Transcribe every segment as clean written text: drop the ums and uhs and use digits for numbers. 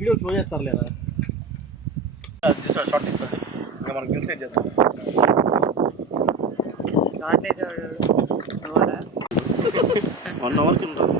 Video show చేస్తారు లేదా short ఇస్తాడు ఇంకా మనకు గిల్ సెట్ చేద్దాం షార్ట్ వేసాడు 1 అవర్కి ఉంటుంది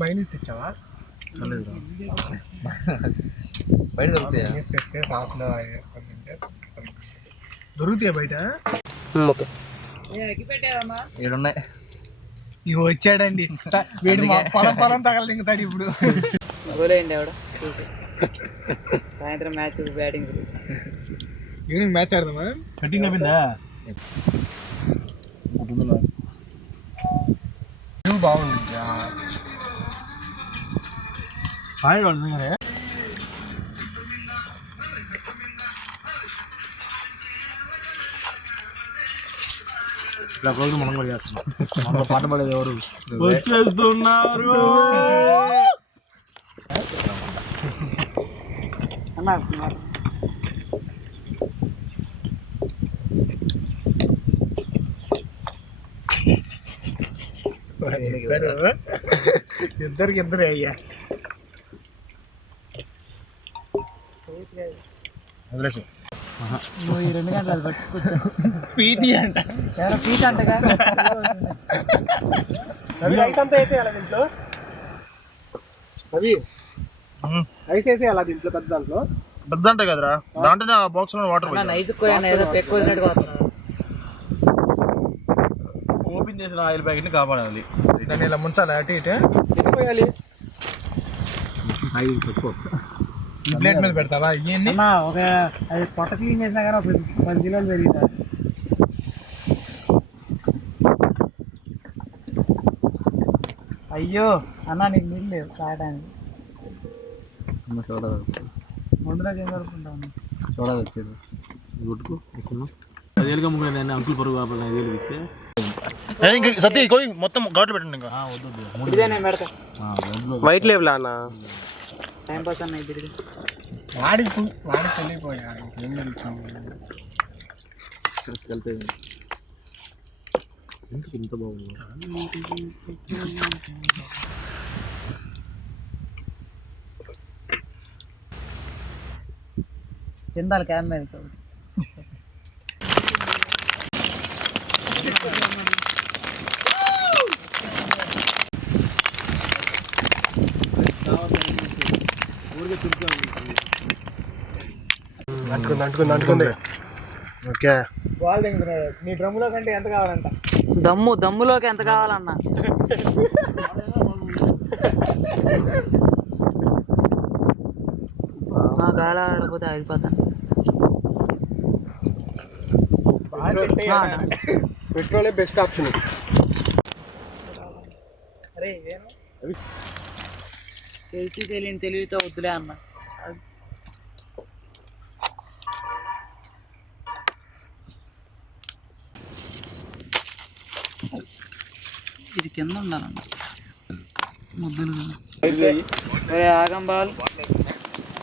మైనస్ తెచ్చావా బయట దొరుకుతాయా తెస్తే సాస్లో వేసుకొని తింటే దొరుకుతాయా బయట ఓకే ఏడున్నాయి ఇవి వచ్చాడండి వీడు పొలం తగల దింగుతాడు ఇప్పుడు వదిలేయండి ఎవడ సాయంత్రం మ్యాచ్ బ్యాటింగ్ ఈవినింగ్ మ్యాచ్ ఆడదామా కటింగ్ అయిపోయిందా బాగుంది ఇలా రోజు మనం కూడా చేస్తున్నాం మనలో పాట పడేది ఎవరు వచ్చేస్తున్నారు ఇద్దరికి ఇద్దరే అయ్యా వదిలేసి నువ్వు ఈ 2 గంటలు పట్టుకుంటా పీతి అంట పీట్ అంటగా రైస్ అంతా వేసేయాలా దీంట్లో అవి రైస్ వేసేయాలా దీంట్లో పెద్ద దాంట్లో పెద్ద అంటే కదరా దాంట్లోనే ఆ బాక్స్ లో వాటర్ నైజ్ ఏదో పెక్కు వదిలినట్టుగా వస్తున్నాడు ఓపెన్ చేసిన ఆయిల్ ప్యాకెట్ ని కాపాడాలి దాన్ని ఇలా ముంచాలి అటు ఇటు పోయాలి ఆయిల్ తక్కువ ఈ ప్లేట్ మీద పెడతావా ఇవన్నీ ఒక అది పొట్ట క్లీన్ చేసినా కానీ ఒక 10 కిలోలు పెరుగుతాయి అయ్యో అన్న నీకు నీళ్ళు లేవు తాగడానికి ముందులోకి ఏం కలుపుకుంటావు చూడ వచ్చేది గుట్టుకు 10,000 అమ్ముకునే అంకుల్ పరుగు కాబట్టి 5,000 ఇస్తే సతీ కోయి మొత్తం ఘాట్లు పెట్టండి ఇంకా ఇదే నేను పెడతా వైట్ లేబుల్ అన్న టైం పాస్ అన్న ఇది వాడి వెళ్ళిపోయా ఏం వెళ్తాం ఇంత బాగుంది చిందాలి క్యామ్ మీద అంటుకుంది ఓకే నీ డ్రమ్ములో కంటే ఎంత కావాలంట దమ్ములోకి ఎంత కావాలన్నా గాలి ఆడకపోతే అయిపోతాను పెట్రోలే బెస్ట్ ఆప్షన్ అరే తెలియని తెలివితో వద్దులే అన్న ఇది కింద ఉండాలన్న ముద్దులు ఆగంబాల్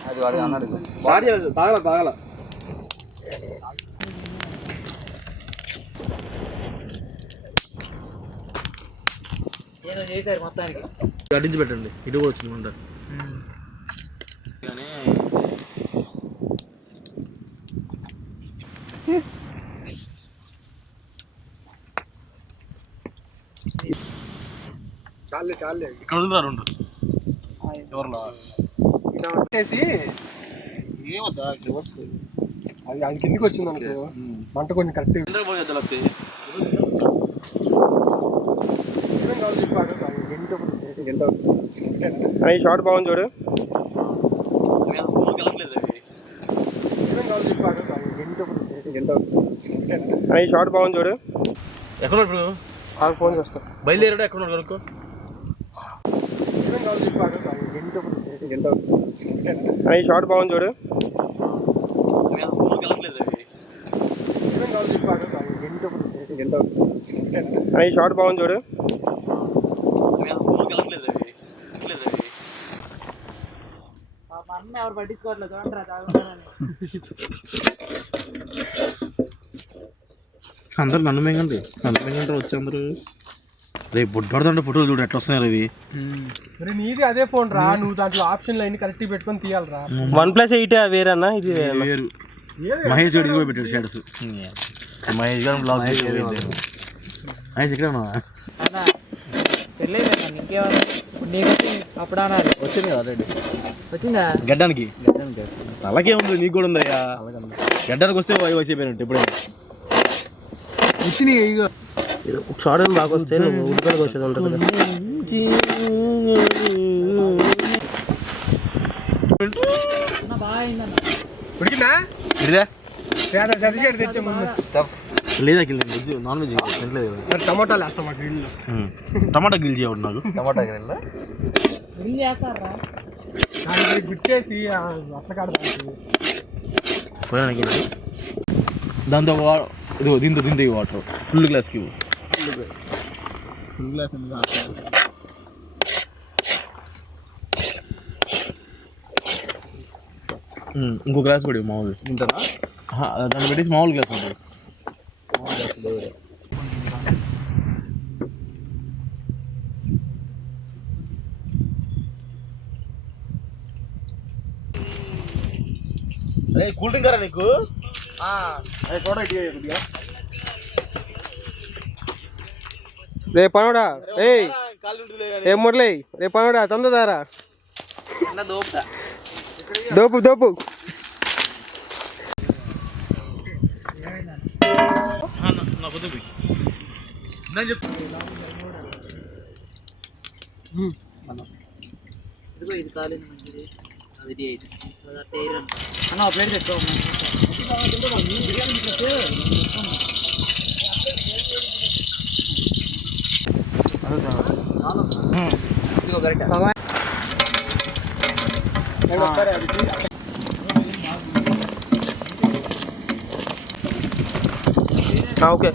అది వాడు అన్నాడు తాగల ఏదో చేశారు మొత్తానికి గడ్డించి పెట్టండి ఇటు కూడా వచ్చింది ఉంటారు కానీ చాలే ఇక్కడ వదిలిరా 2 ఎవరిలో వచ్చేసి ఏమొద్దా అది కిందికి వచ్చింది అనుకో మంట కొంచెం కరెక్ట్ ఈ షార్ట్ బాగుంది చూడు. ఈ షార్ట్ బాగుంది చూడు. ఎక్కడ ఇప్పుడు ఫోన్ చేస్తా. బయలుదేరాడు ఎక్కడ కనుక్కో. ఈ షార్ట్ బాగుంది చూడు. ఈ షార్ట్ బాగుంది చూడు. అన్న ఎవరు పట్టించుకోవట్లేదు. అందరు నన్ను మింగండి వచ్చి అందరూ రేపు బుడ్డోడదంటే ఫోటోలు చూడు ఎట్లా వస్తున్నాయి అవి. నీది అదే ఫోన్ రా, నువ్వు దాంట్లో ఆప్షన్లు అన్ని కరెక్ట్ పెట్టుకొని తీయాలరా. OnePlus 8 వేరన్నా, ఇది వేరు. మహేష్ గడి కూడా పెట్టాడు షాట్స్. మహేష్ గారు బ్లాగ్ చేసి మహేష్ ఇక్కడ ఉన్నావా? తెలియదు ఇంకేమన్నా నీకు అప్పుడు అనాలి. వచ్చింది ఆల్రెడీ. వచ్చిందా గడ్డానికి? అలాగే ఉంది, నీకు కూడా ఉందయ్యా. గడ్డానికి వస్తే వచ్చేపోయినట్టు ఎప్పుడైనా వచ్చినాయి. ఇగో ఒక షార్ట్ బాగా వస్తే నువ్వు ఉడికలకు వచ్చేది ఉంటుంది కదా. ఉడికిందా? తెచ్చే ముందు లేదా వెజ్ నాన్ వెజ్ తినలేదు కదా. టమాటాలు వేస్తాం మా గ్రిల్. టమాటా గ్రిల్ చేయవద్దు నాకు. టమాటా గ్రిల్ గ్రిల్ చేస్తారా? దానికి గుచ్చేసి అట్లకాడ దాంతో ఇదిగో దీంతో వాటర్ ఫుల్ గ్లాస్కి ఫుల్ గ్లాస్ ఇంకో గ్లాస్ కూడా మామూలు తింటారా? దాన్ని పెట్టేసి మామూలు గ్లాస్ ఉంటుంది. అరే కూల్ డ్రింక్ రా నీకు. రే పనోడా, ఏ మురళి, రే పనోడా తొందరదారా. దోపు దోపు ఇదిగో ఇది కాలేదు మంచిది. అది అయితే అన్న ప్లేట్ తెచ్చుకో. ఓకే.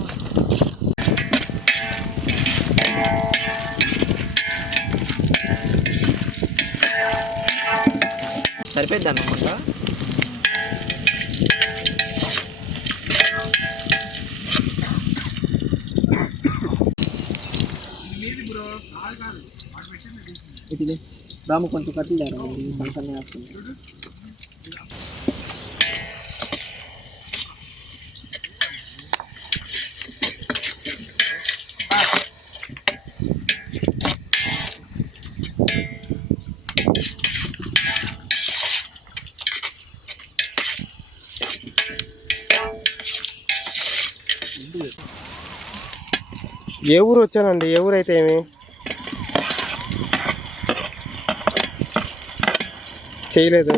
సరిపోద్ది అన్నమాట. ఇది రాము కొంచెం కట్టిలేరు సంతాన్ని వేస్తుంది. ఏ ఊరు వచ్చానండి? ఏ ఊరు అయితే ఏమి చేయలేదు.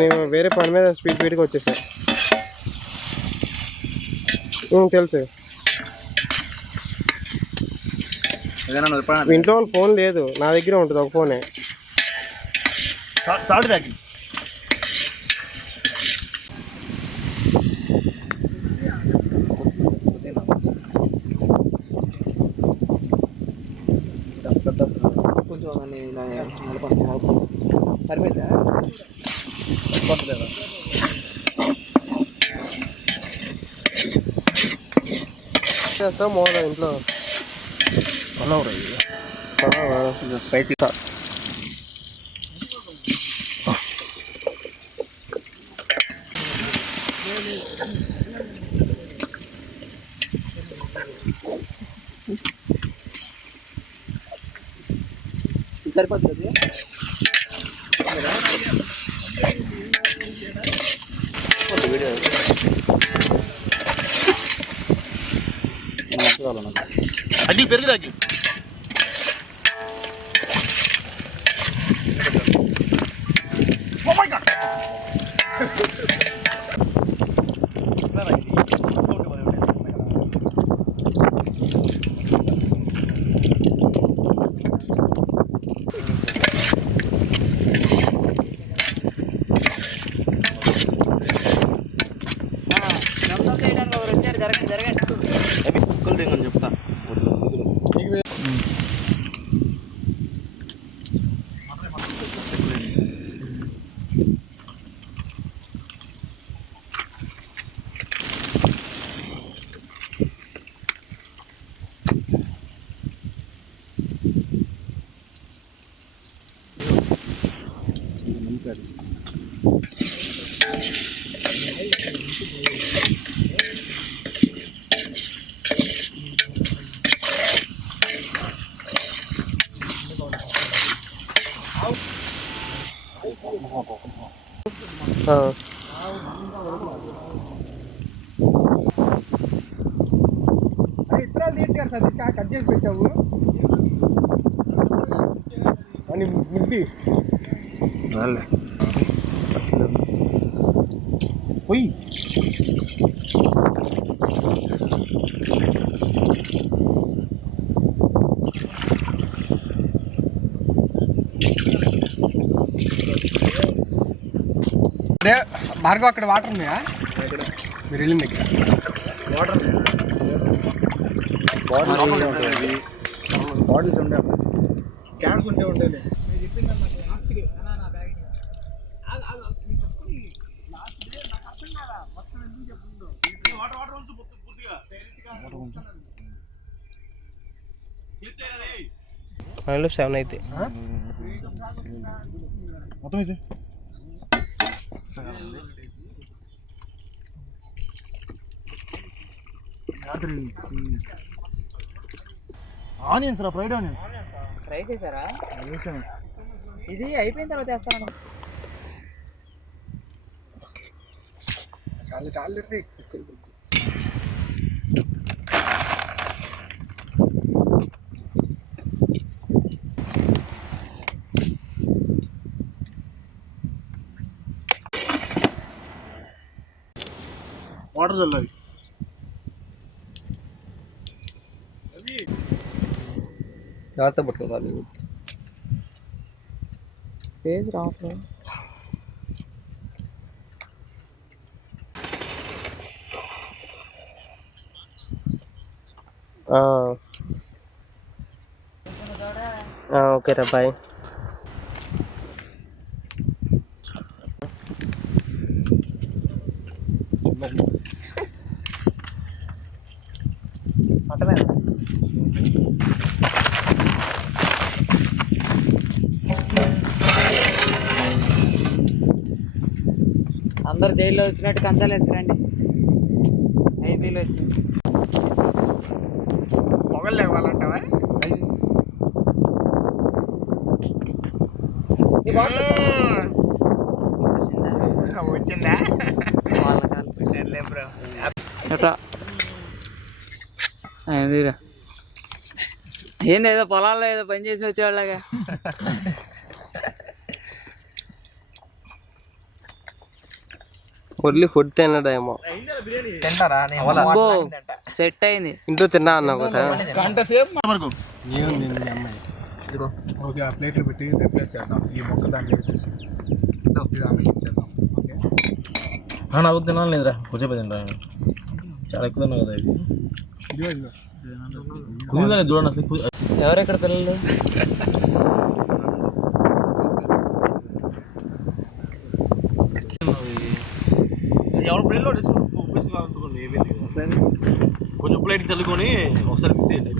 నేను వేరే పని మీద స్పీడ్గా వచ్చేసాను. తెలుసు. ఇంట్లో వాళ్ళ ఫోన్ లేదు, నా దగ్గర ఉంటుంది ఒక ఫోనే. చేస్తాం మోడల్ ఇంట్లో స్పైసీ. సరిపోతుంది. వీడియో అగ్గి పెరిగి అగ్గి కుక్కలు తింగని చెప్తా ఇతరాలు తీర్చారు సతీష్ కట్ చేసి పెట్టావు అని నింపి పోయి భార్గవ్ అక్కడ వాటర్ ఉన్నాయా మీరు వెళ్ళింది ఇక్కడ వాటర్ బాటిల్స్ ఉండే క్యాన్స్ ఉండేలే మనలో 7 అయితే మొత్తం వేసి ఆనియన్స్ రా ఫ్రైడ్ ఆనియన్స్ ఫ్రై చేశారా వేసాను ఇది అయిపోయిన తర్వాత వేస్తాను చాలా చాలా వాటర్ చల్లాలి జాగ్రత్త పట్టుకోవాలి పేజ్ రావట్లేదు ఓకే రా బాయ్ అందరు జైల్లో వచ్చినట్టు కంచాలు వేసుకురండి 5 వేలు వచ్చింది పొగలు లేవాలంటావా వచ్చిందా ఏంది ఏదో పొలాల్లో ఏదో పని చేసి వచ్చేవాళ్ళగా ఓన్లీ ఫుడ్ తినడేమో తింటారా సెట్ అయింది ఇంట్లో తిన్నా అన్నావు కదా గంట సేపు వరకు ఏముంది మీ అమ్మాయి ఇదిగో ఓకే ఆ ప్లేట్లు పెట్టి రిప్లేస్ చేద్దాం ఈ మొక్క దాంట్లో వేసేసి ఇది ఆమెకి ఇచ్చేద్దాం ఓకే నాకు తినాలి లేదురా కొంచెం తినరా చాలా ఎక్కువ తిన్నా కదా ఇది ఇదిగో కుదిందా చూడండి అసలు ఎవరు ఇక్కడ పిల్లలు ఎవరు ప్లేట్లో ఉప్పు వేసుకోవాలనుకోండి ఏమీ లేదు కొంచెం ప్లేట్ చల్లుకొని ఒకసారి మిక్స్ చేయండి